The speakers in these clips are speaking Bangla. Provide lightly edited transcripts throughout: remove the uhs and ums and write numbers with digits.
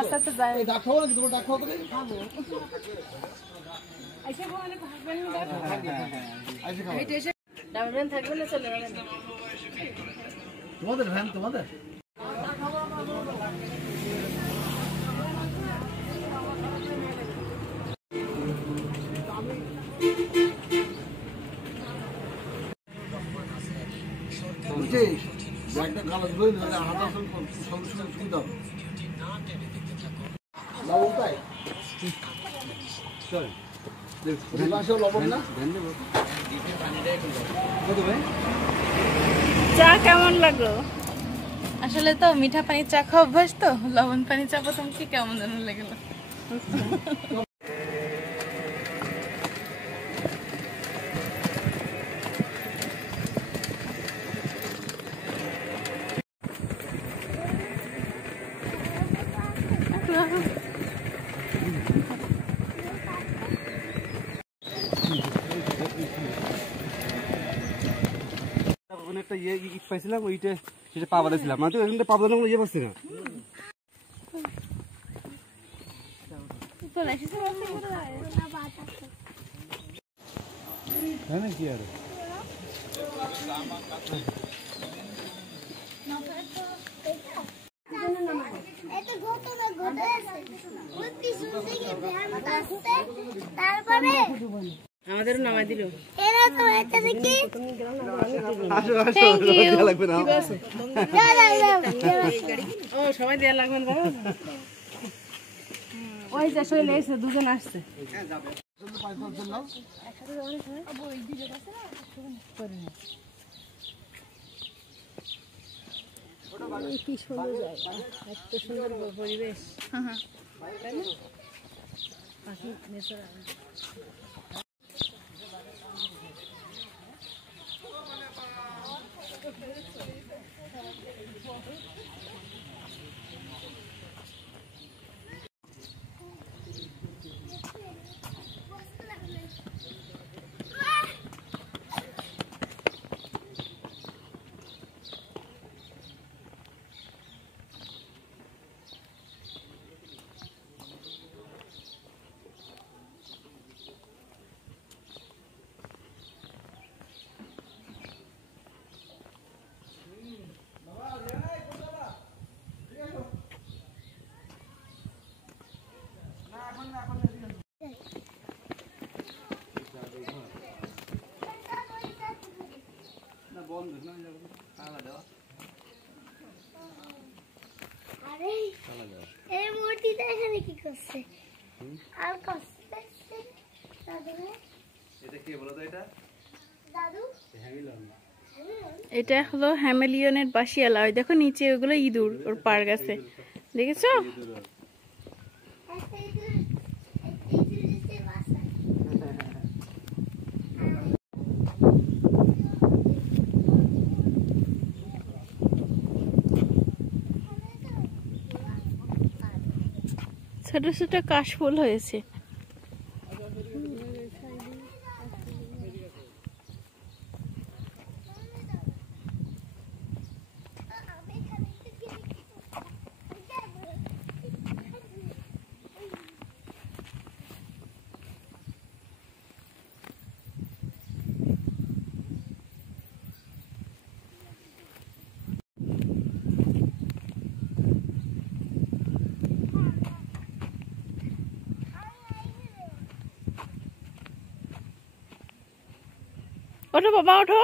আস্তে আস্তে যায় তোমাদের ভ্যান তোমাদের একটা কালো ধরে হাঁটা সুবিধা হবে লবণ তাই চল লবণ না চা কেমন লাগলো? আসলে তো মিঠা পানির চা খাওয়া অভ্যাস, তো লবণ পানি চা প্রথম কি কেমন যেন লাগলো। একটা ইয়ে পাইছিলাম, ওইটা সেটা পাওয়া ছিলাম মানে তো এখান থেকে পাবো ইয়ে পাচ্ছি না। হ্যাঁ না কি আর আমাদের নামাই দিল। সবাই দেওয়া লাগবে না, ওই যে চলে এসে দুজন আসছে। কি সুন্দর জায়গা, এত সুন্দর পরিবেশ। পাখি নেচার এটা হলো হ্যামেলিয়নের বাসিয়ালা। ওই দেখো নিচে ওগুলো ইঁদুর, ওর পার গাছে দেখেছো? ছোট ছোট কাশফুল হয়েছে। ওঠো বাবা, ওঠো।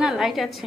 না, লাইট আছে।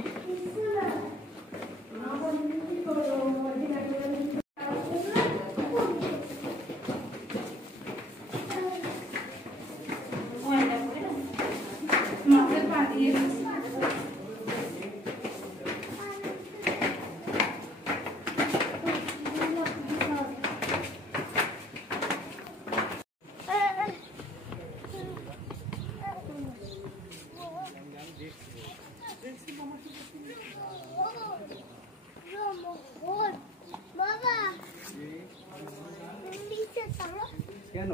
কেন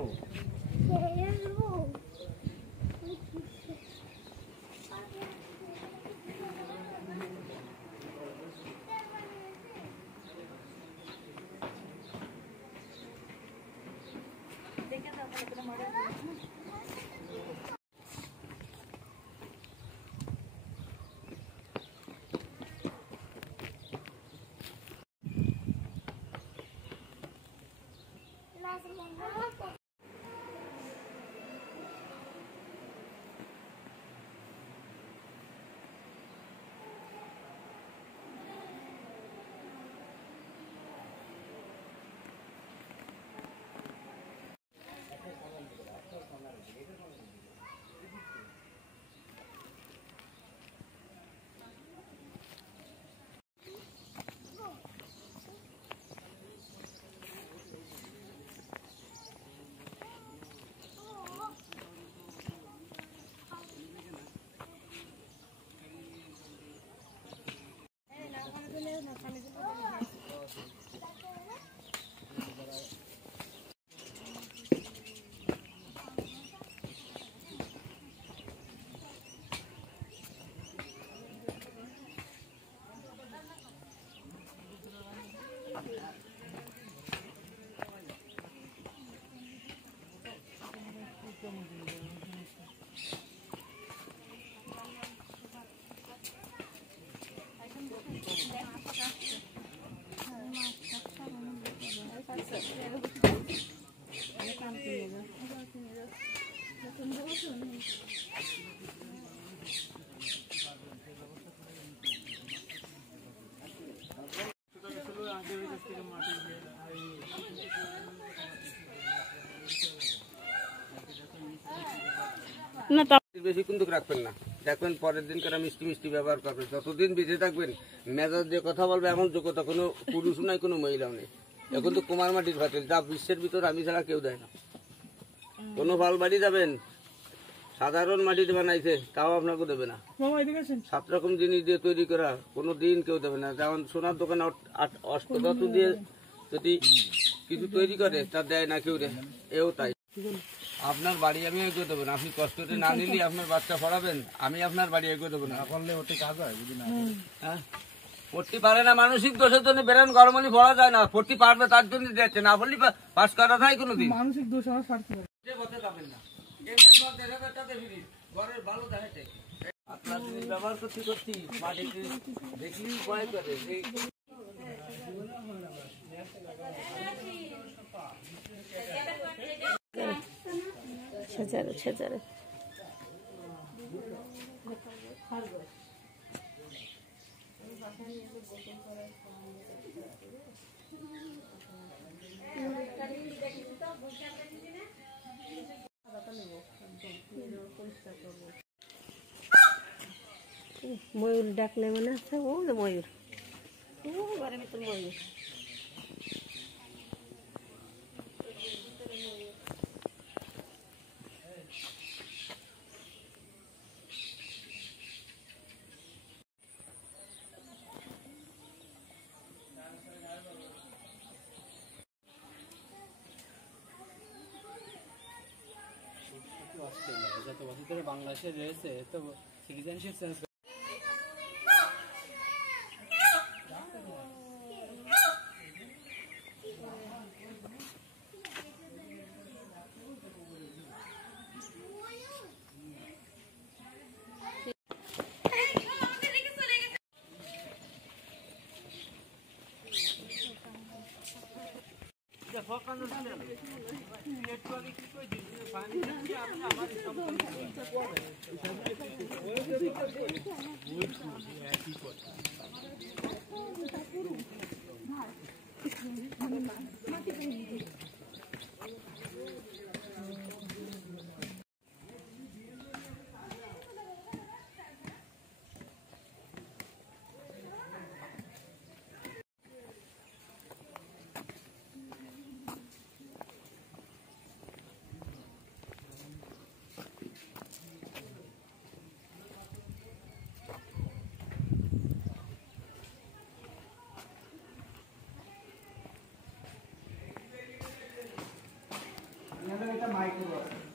না তা বেশি কিন্তু রাখবেন না, দেখবেন পরের দিন করে মিষ্টি মিষ্টি ব্যবহার করবেন। যতদিন বেঁচে থাকবেন মেজাজ দিয়ে কথা বলবে এমন যোগ্যতা কোনো পুরুষ নাই, কোনো মহিলাও নেই। এখন তো কুমার মাটির ভাতের যা বিশ্বের ভিতর আমি ছাড়া কেউ দেয় না। কোনো ফল বাড়ি যাবেন সাধারণ মাটিতে বানাইছে তাও আপনাকে দেবে না। 7 রকম জিনিস দিয়ে তৈরি করা কোনো দিন কেউ দেবে না। যেমন সোনার দোকানে অষ্টধাতু দিয়ে যদি কিছু তৈরি করে তা দেয় না কেউ, এও তাই। আপনার বাড়ি আমি এগিয়ে দেবো না, আপনি কষ্টতে না নিলে আপনার বাচ্চা পড়াবেন, আমি আপনার বাড়ি এগিয়ে দেবো না। করলে ওটি কাজ হয় যদি না, হ্যাঁ পড়তে পারে না, মানসিক দোষের জন্য বেরেন গরমলি পড়া যায় না, পড়তে পারবে তার জন্য দিচ্ছে না, বললি পাস করা যায় কোনোদিন। মানসিক দোষ আমার স্বার্থ যাবেন না, ঘরের ভালো দেখাতে আপনার জিনিস ব্যবহার করতে করতে মাটিতে দেখলি ভয় করে। সেজারে সেজারে ময়ূর ডাকলে মনে আছে, ও যে ময়ূর, ও ঘরের ভিতর ময়ূর। যত বছর ধরে বাংলাদেশে রয়েছে তো সিটিজেনশিপ চেঞ্জ মাইক্রো আছে